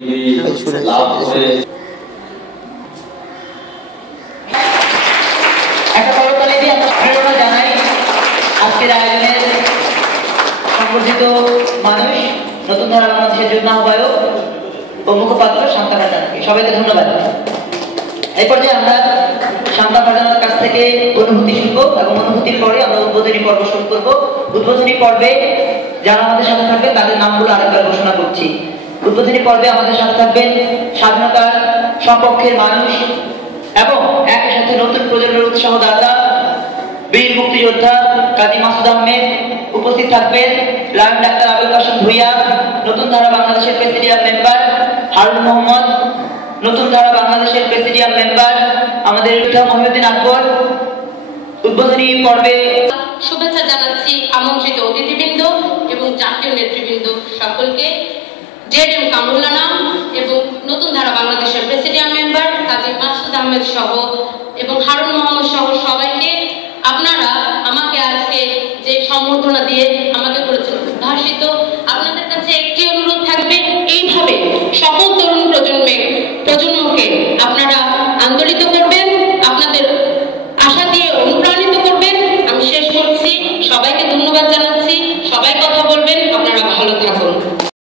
লাভ করে একটা করতালি দিয়ে আমরা প্রেরণা জানাই আজকের আয়োজনের সংগঠিত মানুষ নতুন ধারা বাংলাদেশের যুগ্ম আহ্বায়ক ও মুখপাত্র শান্তা ফারজানাকে সবাইকে ধন্যবাদ। এই পর্যায়ে আমরা শান্তা ফারজানার কাছ থেকে অনুভূতি শুনবো এবং অনুভূতির পরে আমরা উদ্বোধনী পর্ব শুরু করবো। উদ্বোধনী পর্বে যারা আমাদের সাথে থাকবে তাদের নামগুলো আরেকবার ঘোষণা করছি। উদ্বোধনী পর্বে আমাদের সাথে থাকবেন স্বাধীনতার সপক্ষের মানুষ এবং একই সাথে নতুন প্রজন্মের উৎসাহদাতা বীর মুক্তিযোদ্ধা কাজী মাসুদ আহমেদ। উপস্থিত থাকবেন লায়ন ডাক্তার আবুল কাশেম ভুইয়া, নতুন ধারা বাংলাদেশের প্রেসিডিয়াম মেম্বার হারুন মোহাম্মদ, নতুন ধারা বাংলাদেশের প্রেসিডিয়াম মেম্বার আমাদের মহিউদ্দিন আকবর। উদ্বোধনী পর্বে শুভেচ্ছা জানাচ্ছি আমন্ত্রিত অতিথিবৃন্দ এবং জাতীয় নেতৃবৃন্দ সকলকে। জেএম কামরুল্লাহ এবং নতুন ধারা বাংলাদেশের প্রেসিডিয়াম মেম্বার কাজী মাসুদ আহমেদ সহ এবং হারুন মোহাম্মদ সহ সবাইকে আপনারা আমাকে আজকে যে সম্বর্ধনা দিয়ে আমাকে করেছেন উদ্ভাসিত। আপনাদের কাছে একটি অনুরোধ থাকবে, এইভাবে সকল তরুণ প্রজন্মকে আপনারা আন্দোলিত করবেন, আপনাদের আশা দিয়ে অনুপ্রাণিত করবেন। আমি শেষ করছি, সবাইকে ধন্যবাদ জানাচ্ছি। সবাই কথা বলবেন, আপনারা ভালো থাকুন।